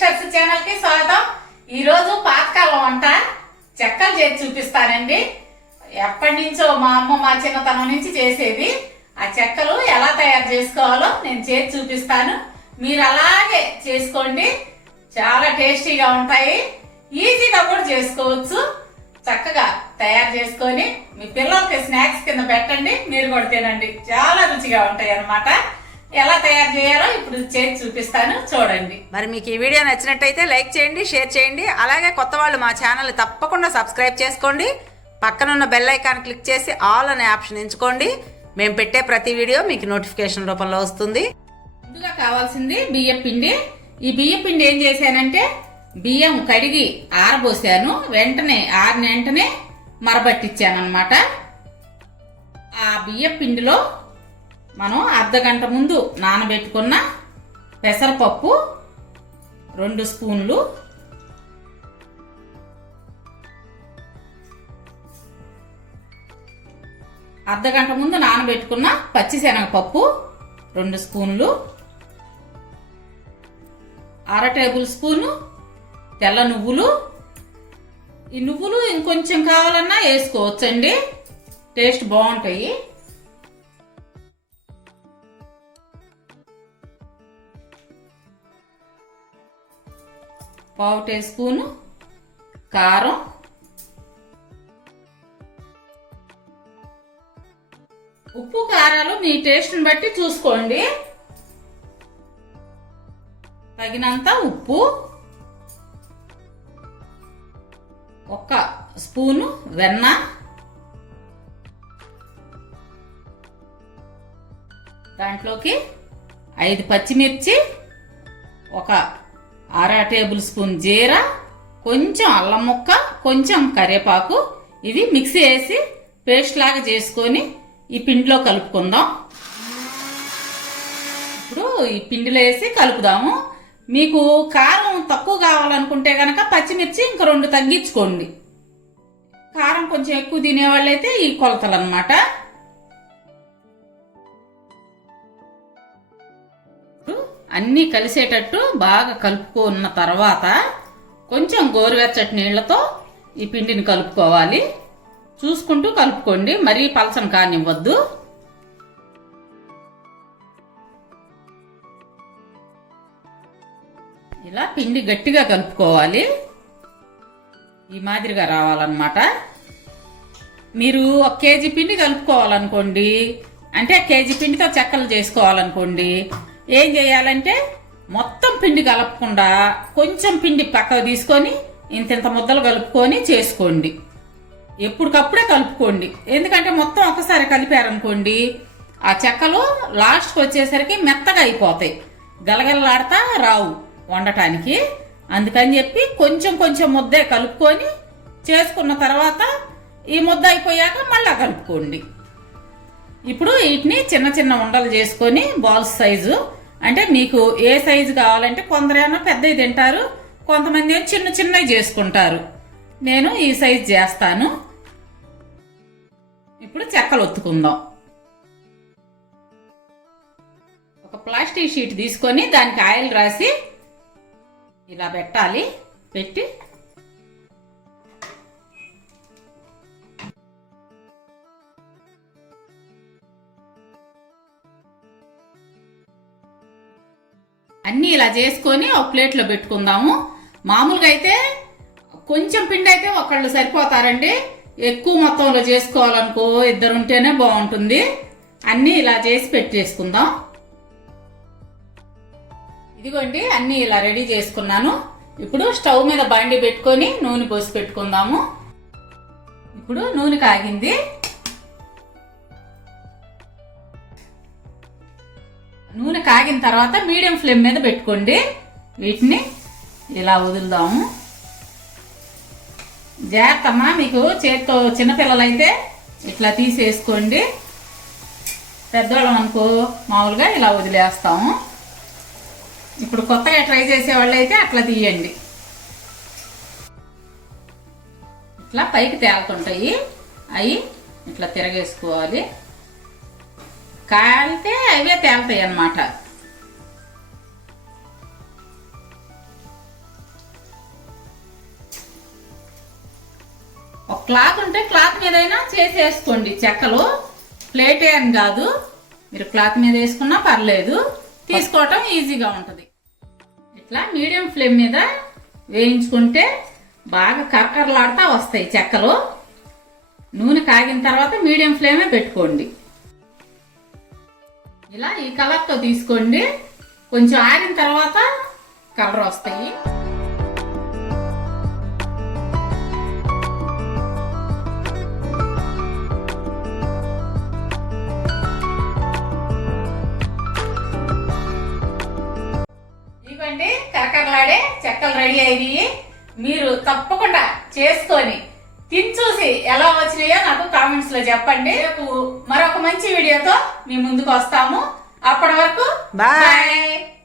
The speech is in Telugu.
సిస్టర్స్ ఛానల్కి స్వాగతం. ఈ రోజు పాతకాలం వంట చెక్కలు చేసి చూపిస్తానండి. ఎప్పటి నుంచో మా అమ్మ మా చిన్నతనం నుంచి చేసేది. ఆ చెక్కలు ఎలా తయారు చేసుకోవాలో నేను చేసి చూపిస్తాను. మీరు అలాగే చేసుకోండి. చాలా టేస్టీగా ఉంటాయి. ఈజీగా కూడా చేసుకోవచ్చు. చక్కగా తయారు చేసుకొని మీ పిల్లలకి స్నాక్స్ కింద పెట్టండి. మీరు కూడా తినండి. చాలా రుచిగా ఉంటాయి అన్నమాట. ఎలా తయారు చేయాలో ఇప్పుడు చేసి చూపిస్తాను చూడండి. మరి మీకు ఈ వీడియో నచ్చినట్టయితే లైక్ చేయండి షేర్ చేయండి. అలాగే కొత్త వాళ్ళు మా ఛానల్ తప్పకుండా సబ్స్క్రైబ్ చేసుకోండి. పక్కనున్న బెల్ ఐకాన్ క్లిక్ చేసి ఆల్ అనే ఆప్షన్ ఎంచుకోండి. మేము పెట్టే ప్రతి వీడియో మీకు నోటిఫికేషన్ రూపంలో వస్తుంది. ముందుగా కావాల్సింది బియ్యం పిండి. ఈ బియ్యం పిండి ఏం చేశానంటే బియ్యం కడిగి ఆరబోసాను. వెంటనే ఆరిన వెంటనే మరబట్టించాను అనమాట ఆ బియ్యం పిండిలో మనం అర్ధ గంట ముందు నానబెట్టుకున్న పెసరపప్పు రెండు స్పూన్లు అర్ధ గంట ముందు నానబెట్టుకున్న పచ్చిశనగపప్పు రెండు స్పూన్లు అర టేబుల్ స్పూను తెల్ల నువ్వులు. ఈ నువ్వులు ఇంకొంచెం కావాలన్నా వేసుకోవచ్చండి. టేస్ట్ బాగుంటాయి. పావు టీ స్పూను కారం. ఉప్పు కారాలు మీ టేస్ట్ని బట్టి చూసుకోండి. తగినంత ఉప్పు. ఒక స్పూను వెన్న. దాంట్లోకి ఐదు పచ్చిమిర్చి ఒక అర టేబుల్ స్పూన్ జీర కొంచెం అల్లం ముక్క కొంచెం కరివేపాకు. ఇవి మిక్సీ వేసి పేస్ట్ లాగా చేసుకొని ఈ పిండిలో కలుపుకుందాం. ఇప్పుడు ఈ పిండిలో వేసి కలుపుదాము. మీకు కారం తక్కువ కావాలనుకుంటే కనుక పచ్చిమిర్చి ఇంక రెండు తగ్గించుకోండి. కారం కొంచెం ఎక్కువ తినేవాళ్ళైతే ఈ కొలతలు అనమాట అన్నీ కలిసేటట్టు బాగా కలుపుకున్న తర్వాత కొంచెం గోరువెచ్చటి నీళ్ళతో ఈ పిండిని కలుపుకోవాలి. చూసుకుంటూ కలుపుకోండి. మరీ పలసం కానివ్వద్దు. ఇలా పిండి గట్టిగా కలుపుకోవాలి. ఈ మాదిరిగా రావాలన్నమాట. మీరు ఒక కేజీ పిండి కలుపుకోవాలనుకోండి. అంటే కేజీ పిండితో చెక్కలు చేసుకోవాలనుకోండి. ఏం చేయాలంటే మొత్తం పిండి కలపకుండా కొంచెం పిండి పక్కకు తీసుకొని ఇంత ఇంత ముద్దలు కలుపుకొని చేసుకోండి. ఎప్పటికప్పుడే కలుపుకోండి. ఎందుకంటే మొత్తం ఒకసారి కలిపారనుకోండి ఆ చెక్కలు లాస్ట్కి వచ్చేసరికి మెత్తగా అయిపోతాయి. గలగలలాడతా రావు వండటానికి. అందుకని చెప్పి కొంచెం కొంచెం ముద్దే కలుపుకొని చేసుకున్న తర్వాత ఈ ముద్ద అయిపోయాక మళ్ళా కలుపుకోండి. ఇప్పుడు వీటిని చిన్న చిన్న ఉండలు చేసుకొని బాల్స్ సైజు అంటే మీకు ఏ సైజు కావాలంటే కొందరేమో పెద్దవి తింటారు కొంతమంది చిన్న చిన్నవి చేసుకుంటారు. నేను ఈ సైజు చేస్తాను. ఇప్పుడు చెక్కలు ఒత్తుకుందాం. ఒక ప్లాస్టిక్ షీట్ తీసుకొని దానికి ఆయిల్ రాసి ఇలా పెట్టాలి. పెట్టి అన్నీ ఇలా చేసుకొని ఒక ప్లేట్లో పెట్టుకుందాము. మామూలుగా అయితే కొంచెం పిండి అయితే ఒకళ్ళు సరిపోతారండి. ఎక్కువ మొత్తంలో చేసుకోవాలనుకో ఇద్దరు ఉంటేనే బాగుంటుంది. అన్నీ ఇలా చేసి పెట్టేసుకుందాం. ఇదిగోండి అన్నీ ఇలా రెడీ చేసుకున్నాను. ఇప్పుడు స్టవ్ మీద బండి పెట్టుకొని నూనె పోసి పెట్టుకుందాము. ఇప్పుడు నూనె కాగింది. నూనె కాగిన తర్వాత మీడియం ఫ్లేమ్ మీద పెట్టుకోండి. వీటిని ఇలా వదులుదాము. జాగ్రత్తమ్మా మీకు చేత్తో చిన్నపిల్లలైతే ఇట్లా తీసేసుకోండి. పెద్దవాళ్ళం అనుకో మామూలుగా ఇలా వదిలేస్తాము. ఇప్పుడు కొత్తగా ట్రై చేసే వాళ్ళైతే అట్లా తీయండి. ఇట్లా పైకి తేలుతుంటాయి. అవి ఇట్లా తిరగేసుకోవాలి. కాలితే అవే తేలుతాయి అన్నమాట. ఒక క్లాత్ ఉంటే క్లాత్ మీదైనా చేసేసుకోండి. చెక్కలు ప్లేట్ అని కాదు. మీరు క్లాత్ మీద వేసుకున్నా పర్లేదు. తీసుకోవటం ఈజీగా ఉంటుంది. ఇట్లా మీడియం ఫ్లేమ్ మీద వేయించుకుంటే బాగా కరకరలాడుతూ వస్తాయి చెక్కలు. నూనె కాగిన తర్వాత మీడియం ఫ్లేమే పెట్టుకోండి. ఇలా ఈ కలర్తో తీసుకోండి. కొంచెం ఆరిన తర్వాత కలర్ వస్తాయి. ఇవ్వండి కరకరలాడే చెక్కలు రెడీ అయ్యి మీరు తప్పకుండా చేసుకొని తిని చూసి ఎలా వచ్చినాయో నాకు కామెంట్స్లో చెప్పండి రేపు మరొక మంచి వీడియోతో మీ ముందుకు వస్తాము అప్పటి వరకు. Bye.